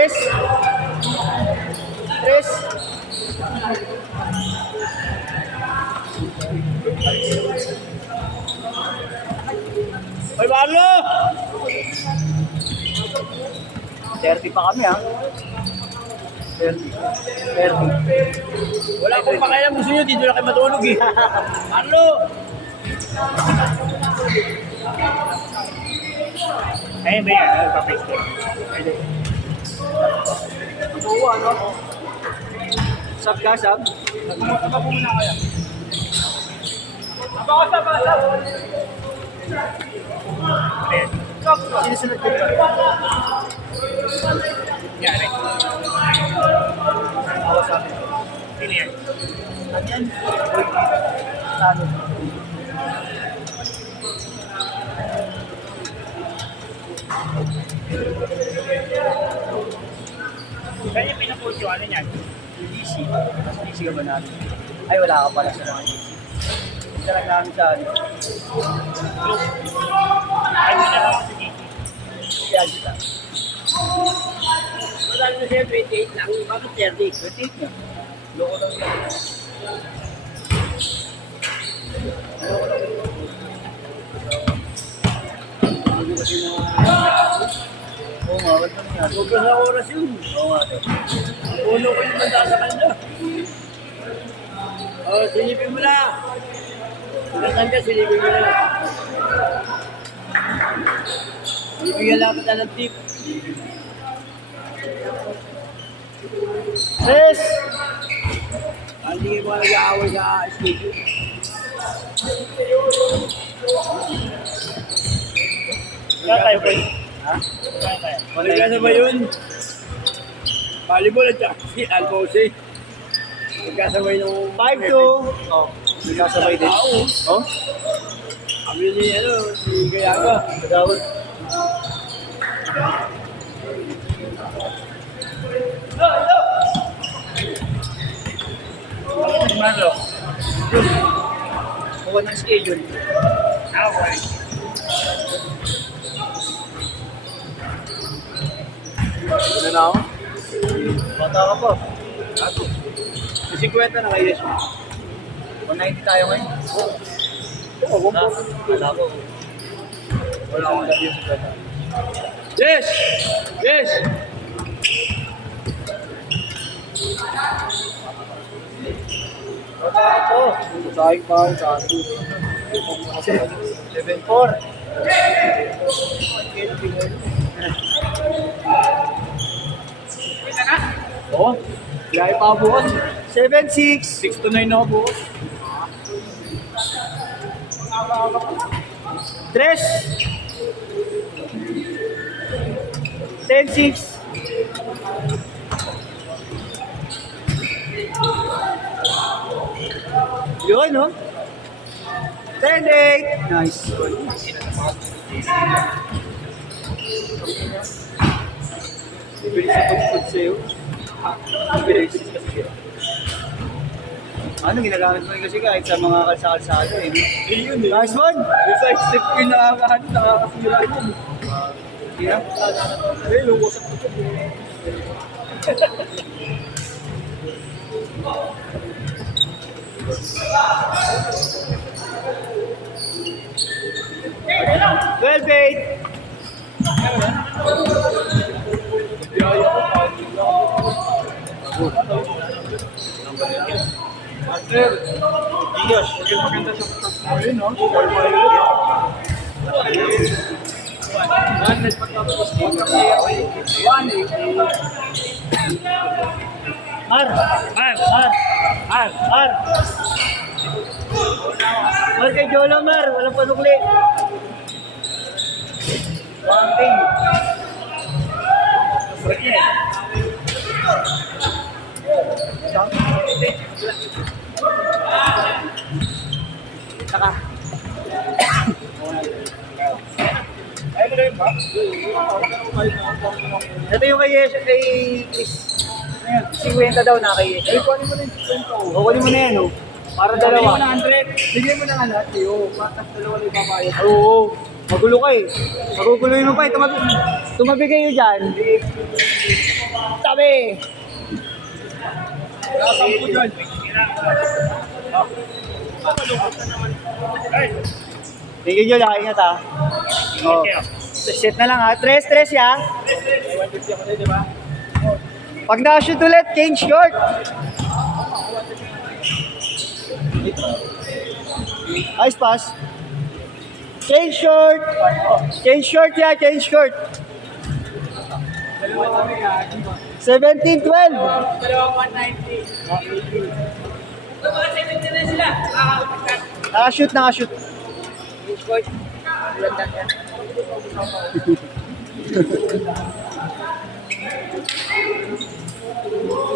Tres. Tres. Hoy, Marlo! 30 pa kami, ha? 30. 30. Wala akong pakialam, gusto nyo, dito na kayo matulog eh. Marlo! Ayun ba yan? Nagpa-paste. Oo, ano? Sab ka, sab? Aba po muna kaya. Sab. Sinusunod ko ba? Yan eh. Ako sabi. Sino yan? Ano yan? Ano? Saan yung pinapost yung ano yan? DC. DC ka ba namin? Ay, wala ka pala sa mga DC. Isa lang namin sa ano. Ay, wala lang ako sa dito. Kaya kita. Wala nyo siya, 28 lang. Bakit 30? 28 nga. Loko lang yan. Hindi kasi na... Oo nga, wala naman yan. Sobrang sa oras yun. Oo nga. Uno ko yung manda sa kanya. Oh, silipin mo na. Pagkatan ka, silipin mo na. Bibigyan lang kita ng tip. Yes! Hindi mo nag-aaway sa schedule. Kaya tayo, boy. Ha? Kaya tayo. Magkano ba yun? Volleyball at saka si Alcose. Magkasabay nung... 5-2. Oh, nagkasabay din. Oo. Oh? Kami ni, si Gayaga. Dawag. Marlo. Huwag ng schedule. Okay. Ano na ako? Bata ka pa. Ato. 50 na kayo. 190 tayo ngayon. Oo, Wala ko. Wala akong gabi sa gata. Yes! Yes! Bata ka po. Sayang pa ako sa ato. 7-4. Oo. Biyahe pa ako bukas. 7-6. 6 to 9 na ako bukas. 3. 10-6. Yun, no? 10-8. Nice. Bibilis sa pag-food sa'yo. Bibilis kasi. Ano, ginagamit mo yun kasi kahit sa mga kalsa-kalsado eh. Yun eh. Nice one! Yung sa step ko yung nakakahan, nakakasira yun. Yeah. Eh, lumusap ko ito. 12-8. Master, Diyos, maganda sa pagkakas no? Mar! Mar kay Jolo, Mar! Walang panukli! One thing! Saka. Ayun na yun ba? Ito yung kay Yeso, kay Chris. Ayan, 50 daw na kay Yeso. Ay, kunin mo na yung 20. O, kunin mo na yan, oh. Para Dalawa. dalawa. 100. Bigyan mo na nga lahat, Leo. Patas dalawa na ipabayad. Oo. Magulo ka eh. Maguguloy mo pa eh. Tumabi kayo dyan. Tabi! Nakasampu dyan. Tingin nyo lang, ingat ha. Oh. Shit na lang ha. Tres ya. Pag nakashoot ulit, change short. Ice pass. Change short. Change short ya, change short. 17-12. Nakashoot, nakashoot.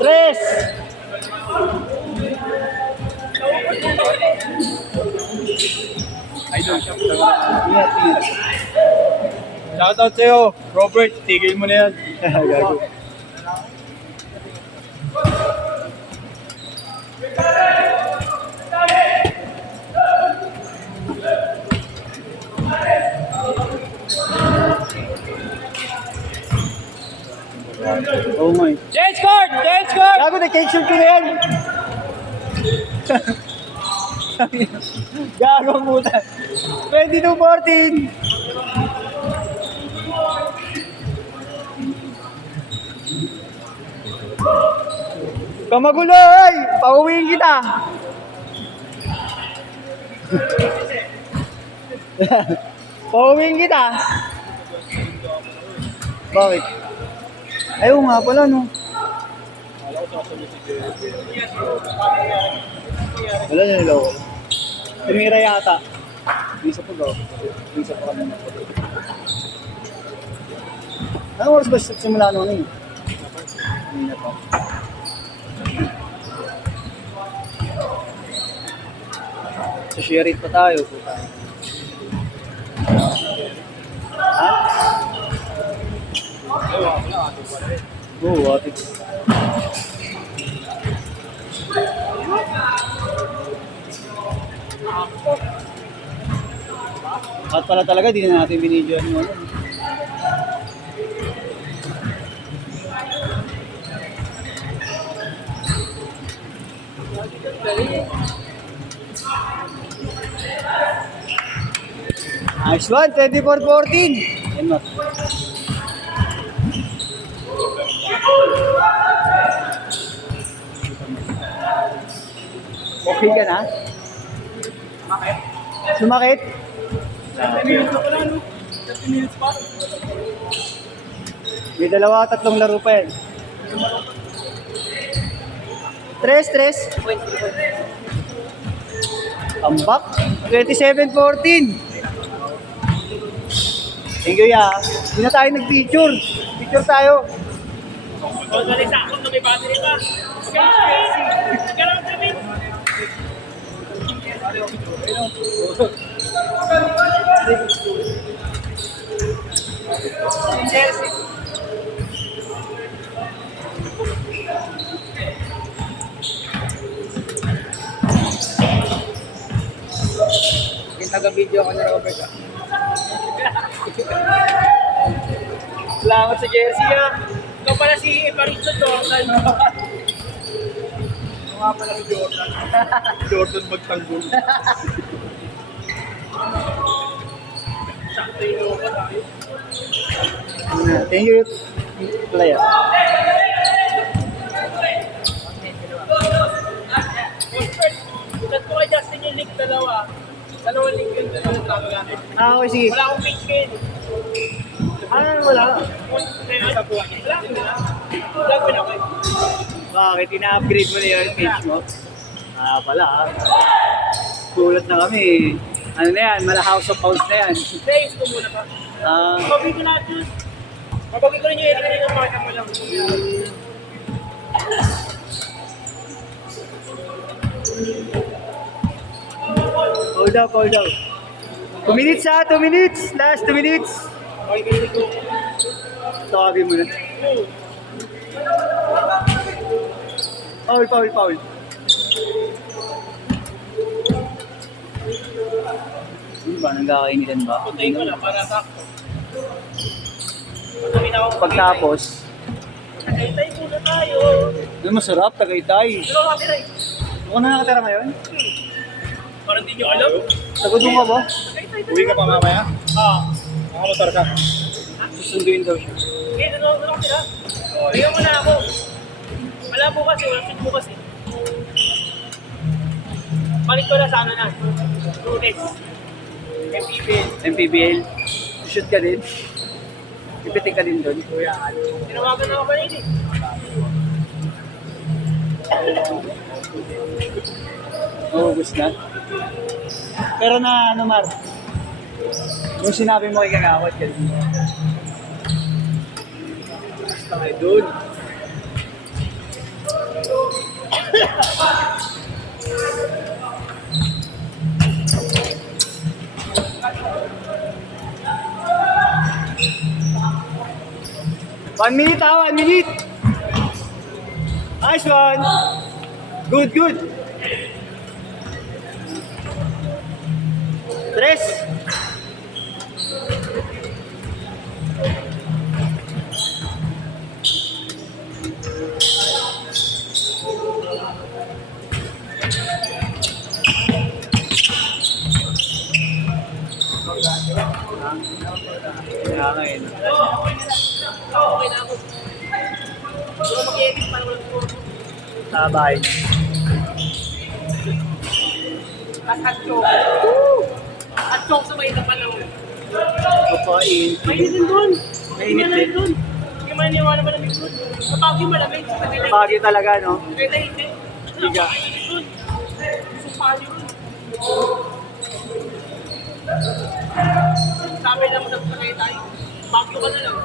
Tres. Idol. Ingat, ingat. Shoutout sa'yo, Robert. Tigil mo na yan. Gago. Oh my. Change court! Change court! Gago na cake shoot ko na yan. Gago puta. 22-14. Kamagulo, oy! Pauwiin kita. Pauwiin kita. Bakit? Ayaw nga pala, no? Wala na nila ako. Tumira yata. Isa po daw. Isa pa kami. Anong oras ba simula ano yun? Hindi na pa. Sa sharing pa tayo. Ha? Oo, ate. At pala talaga, di na natin binidyoan mo. Nice one, 24-14. Yan mo. Okay ka na? Sumakit? May dalawa, tatlong laro pa yan. Tres. Tambak. 27-14. Thank you, ya. Hindi na tayo nag-picture. Picture tayo. Galing sa akong na may battery pa. Gano'n kami. Jersey. Yung taga-video ako na Robert ah. Salamat sa jersey ah. Ikaw pala si Evaristo Jordan. Nga pala si Jordan. Jordan magtanggol. Sakto yung loko tayo. Thank you, player. Saan ko kay Justin yung link dalawa? Dalawang link yun. Okay, sige. Wala akong page kayo. Wala. Sa buwan niya. Wala akong na. Gagawin ako eh. Bakit? Ina-upgrade mo na yung page mo? Pala ah. Sulat na kami. Ano na yan? Mala House of House na yan. Thanks ko muna pa. Mabagi ko na ito. Mabagi ko rin yung edit ng mga mo lang. Hold up. 2 minutes ha, 2 minutes. Last 2 minutes. Okay, ganito ko. Tawagin mo na. Foul. Ano ba? Nagkakainitan ba? Puntayin ko na para sakto. Pagtapos, Puntayin Tagaytay muna tayo. Ano masarap, Tagaytay. Pero kami rin. Ako na nakatira ngayon? Parang di nyo alam. Tagodong ka ba? Tagaytay Uwi ka pa mamaya? Nakamotor ka? Susunduin daw siya. Okay, ano sila? Bigyan mo na ako. Wala bukas eh, walang shoot bukas eh. Balik ko na sa ano na. Lunes. MPBL. MPBL. Shoot ka din. Ipitik ka din doon. Kuya, Tinawagan na ako pa rin eh. August na. Pero na ano Mar, yung sinabi mo kay Kagawad ka din. Basta kayo doon. One minute, 1 minute. Nice one. Good, good. Tres. Kaya nga yun. Okay na ako. Hindi ko mag-edit para walang score. Sa bahay niya. At choke. At choke sa may panahon. Kapain. Mainit din doon. Mainit din. doon. Hindi maniwala malamig doon. Sa Baguio malamig. Sa Tagaytay. Bagay talaga, no? Tagaytay hindi. Higa. Mainit doon. Sumpali doon. Sabi lang mo sa Tagaytay. Baguio ka na lang.